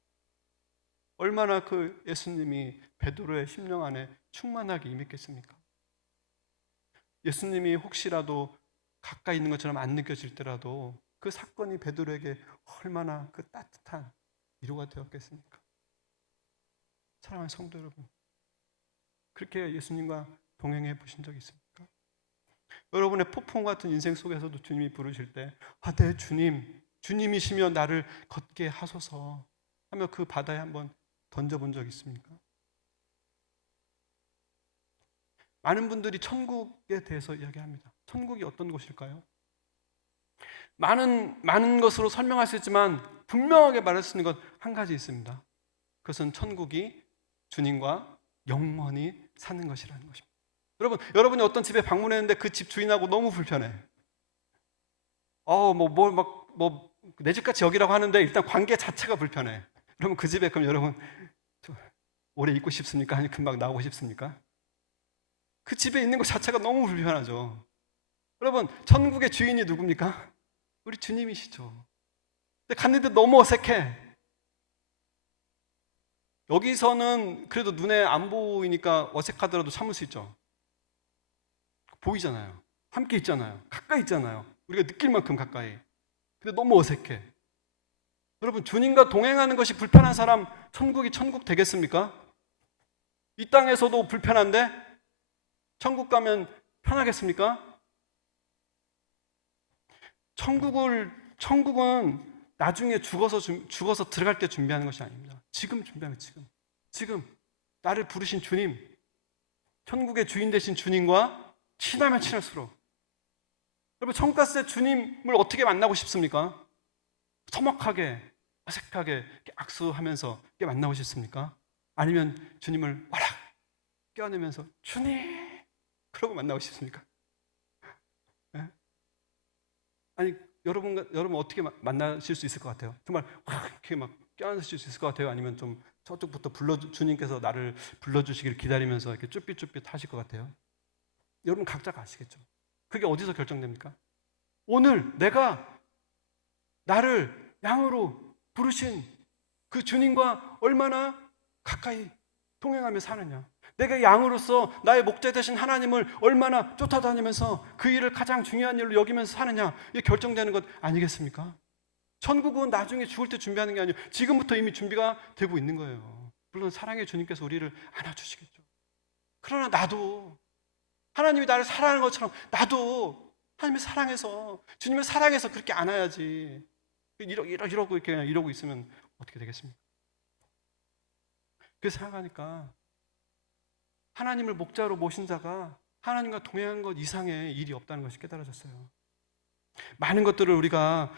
얼마나 그 예수님이 베드로의 심령 안에 충만하게 임했겠습니까? 예수님이 혹시라도 가까이 있는 것처럼 안 느껴질 때라도 그 사건이 베드로에게 얼마나 그 따뜻한 위로가 되었겠습니까? 사랑하는 성도 여러분, 그렇게 예수님과 동행해 보신 적 있습니까? 여러분의 폭풍 같은 인생 속에서도 주님이 부르실 때 내 주님, 주님이시며 나를 걷게 하소서 하며 그 바다에 한번 던져본 적 있습니까? 많은 분들이 천국에 대해서 이야기합니다. 천국이 어떤 곳일까요? 많은 것으로 설명할 수 있지만 분명하게 말할 수 있는 것 한 가지 있습니다. 그것은 천국이 주님과 영원히 사는 것이라는 것입니다. 여러분이 어떤 집에 방문했는데 그 집 주인하고 너무 불편해. 내 집같이 여기라고 하는데 일단 관계 자체가 불편해. 그러면 그 집에 그럼 여러분 오래 있고 싶습니까? 아니면 금방 나오고 싶습니까? 그 집에 있는 것 자체가 너무 불편하죠. 여러분, 천국의 주인이 누굽니까? 우리 주님이시죠. 근데 갔는데 너무 어색해. 여기서는 그래도 눈에 안 보이니까 어색하더라도 참을 수 있죠. 보이잖아요. 함께 있잖아요. 가까이 있잖아요. 우리가 느낄 만큼 가까이. 근데 너무 어색해. 여러분, 주님과 동행하는 것이 불편한 사람, 천국이 천국 되겠습니까? 이 땅에서도 불편한데 천국 가면 편하겠습니까? 천국은 나중에 죽어서 들어갈 때 준비하는 것이 아닙니다. 지금 준비하면 지금 나를 부르신 주님, 천국의 주인 되신 주님과 친하면 친할수록. 여러분, 천국 갔을 때 주님을 어떻게 만나고 싶습니까? 서먹하게, 어색하게 악수하면서 만나고 싶습니까? 아니면 주님을 와락 껴안으면서 주님 그러고 만나고 싶습니까? 네? 아니, 여러분 어떻게 만나실 수 있을 것 같아요? 정말 이렇게 막 껴안으실 수 있을 것 같아요? 아니면 좀 저쪽부터 주님께서 나를 불러주시기를 기다리면서 이렇게 쭈삣쭈삣 하실 것 같아요? 여러분 각자가 아시겠죠? 그게 어디서 결정됩니까? 오늘 내가 나를 양으로 부르신 그 주님과 얼마나 가까이 동행하며 사느냐, 내가 양으로서 나의 목자 되신 하나님을 얼마나 쫓아다니면서 그 일을 가장 중요한 일로 여기면서 사느냐, 이게 결정되는 것 아니겠습니까? 천국은 나중에 죽을 때 준비하는 게 아니에요. 지금부터 이미 준비가 되고 있는 거예요. 물론 사랑의 주님께서 우리를 안아주시겠죠. 그러나 나도 하나님이 나를 사랑하는 것처럼 나도 하나님을 사랑해서, 주님을 사랑해서 그렇게 안아야지. 이러고 이렇게 그냥 이러고 있으면 어떻게 되겠습니까? 그래서 생각하니까 하나님을 목자로 모신 자가 하나님과 동행한 것 이상의 일이 없다는 것이 깨달아졌어요. 많은 것들을 우리가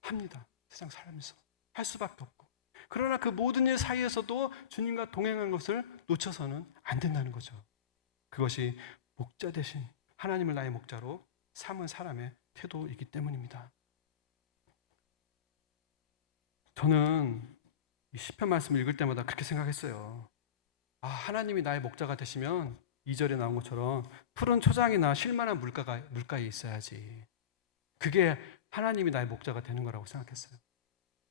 합니다. 세상 살면서 할 수밖에 없고. 그러나 그 모든 일 사이에서도 주님과 동행한 것을 놓쳐서는 안 된다는 거죠. 그것이 목자 대신 하나님을 나의 목자로 삼은 사람의 태도이기 때문입니다. 저는 이 시편 말씀을 읽을 때마다 그렇게 생각했어요. 하나님이 나의 목자가 되시면 2절에 나온 것처럼 푸른 초장이나 쉴만한 물가에 있어야지. 그게 하나님이 나의 목자가 되는 거라고 생각했어요.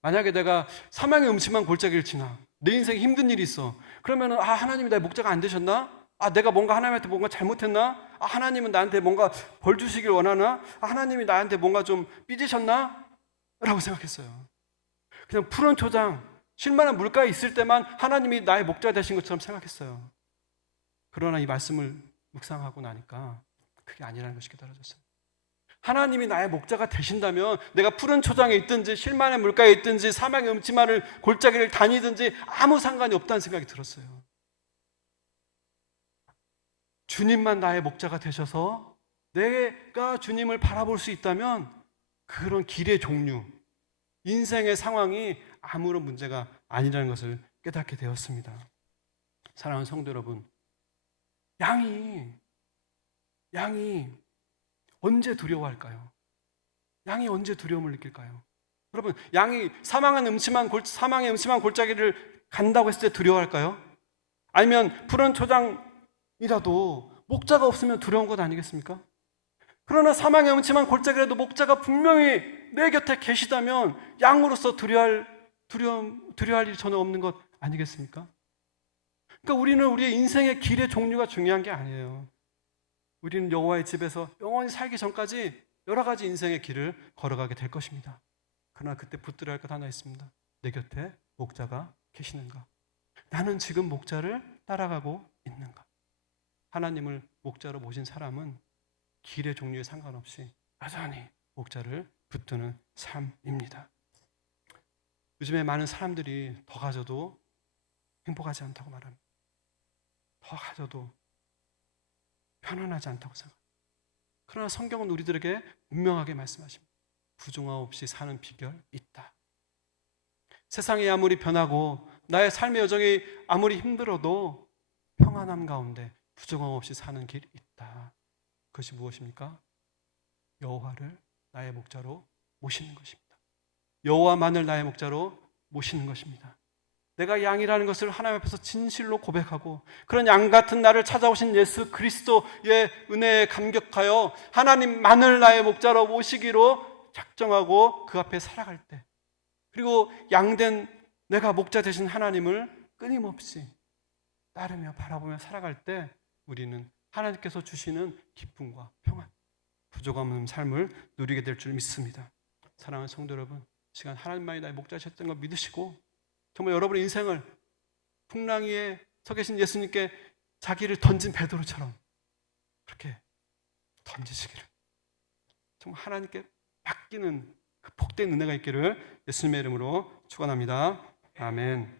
만약에 내가 사망의 음침한 골짜기를 지나 내 인생에 힘든 일이 있어. 그러면 하나님이 나의 목자가 안 되셨나? 내가 하나님한테 뭔가 잘못했나? 하나님은 나한테 뭔가 벌 주시길 원하나? 하나님이 나한테 뭔가 좀 삐지셨나? 라고 생각했어요. 그냥 푸른 초장, 쉴만한 물가에 있을 때만 하나님이 나의 목자 되신 것처럼 생각했어요. 그러나 이 말씀을 묵상하고 나니까 그게 아니라는 것이 깨달아졌어요. 하나님이 나의 목자가 되신다면 내가 푸른 초장에 있든지 쉴만한 물가에 있든지 사막의 음침한 골짜기를 다니든지 아무 상관이 없다는 생각이 들었어요. 주님만 나의 목자가 되셔서 내가 주님을 바라볼 수 있다면 그런 길의 종류, 인생의 상황이 아무런 문제가 아니라는 것을 깨닫게 되었습니다. 사랑하는 성도 여러분, 양이 언제 두려워할까요? 양이 언제 두려움을 느낄까요? 여러분, 양이 사망의 음침한 골짜기를 간다고 했을 때 두려워할까요? 아니면 푸른 초장이라도 목자가 없으면 두려운 것 아니겠습니까? 그러나 사망의 음침한 골짜기라도 목자가 분명히 내 곁에 계시다면 양으로서 두려워할 일이 전혀 없는 것 아니겠습니까? 그러니까 우리는 우리의 인생의 길의 종류가 중요한 게 아니에요. 우리는 여호와의 집에서 영원히 살기 전까지 여러 가지 인생의 길을 걸어가게 될 것입니다. 그러나 그때 붙들어야 할 것 하나 있습니다. 내 곁에 목자가 계시는가? 나는 지금 목자를 따라가고 있는가? 하나님을 목자로 모신 사람은 길의 종류에 상관없이 여전히 목자를 붙드는 삶입니다. 요즘에 많은 사람들이 더 가져도 행복하지 않다고 말합니다. 더 가져도 편안하지 않다고 생각합니다. 그러나 성경은 우리들에게 분명하게 말씀하십니다. 부정함 없이 사는 비결 있다. 세상이 아무리 변하고 나의 삶의 여정이 아무리 힘들어도 평안함 가운데 부정함 없이 사는 길이 있다. 그것이 무엇입니까? 여호와를 나의 목자로 모시는 것입니다. 여호와만을 나의 목자로 모시는 것입니다. 내가 양이라는 것을 하나님 앞에서 진실로 고백하고 그런 양 같은 나를 찾아오신 예수 그리스도의 은혜에 감격하여 하나님만을 나의 목자로 모시기로 작정하고 그 앞에 살아갈 때, 그리고 양된 내가 목자 되신 하나님을 끊임없이 따르며 바라보며 살아갈 때 우리는 하나님께서 주시는 기쁨과 평안, 부족함 없는 삶을 누리게 될 줄 믿습니다. 사랑하는 성도 여러분, 시간 하나님만이 나의 목자셨던 걸 믿으시고 정말 여러분의 인생을 풍랑 위에 서 계신 예수님께 자기를 던진 베드로처럼 그렇게 던지시기를, 정말 하나님께 맡기는 그 복된 은혜가 있기를 예수님의 이름으로 축원합니다. 아멘.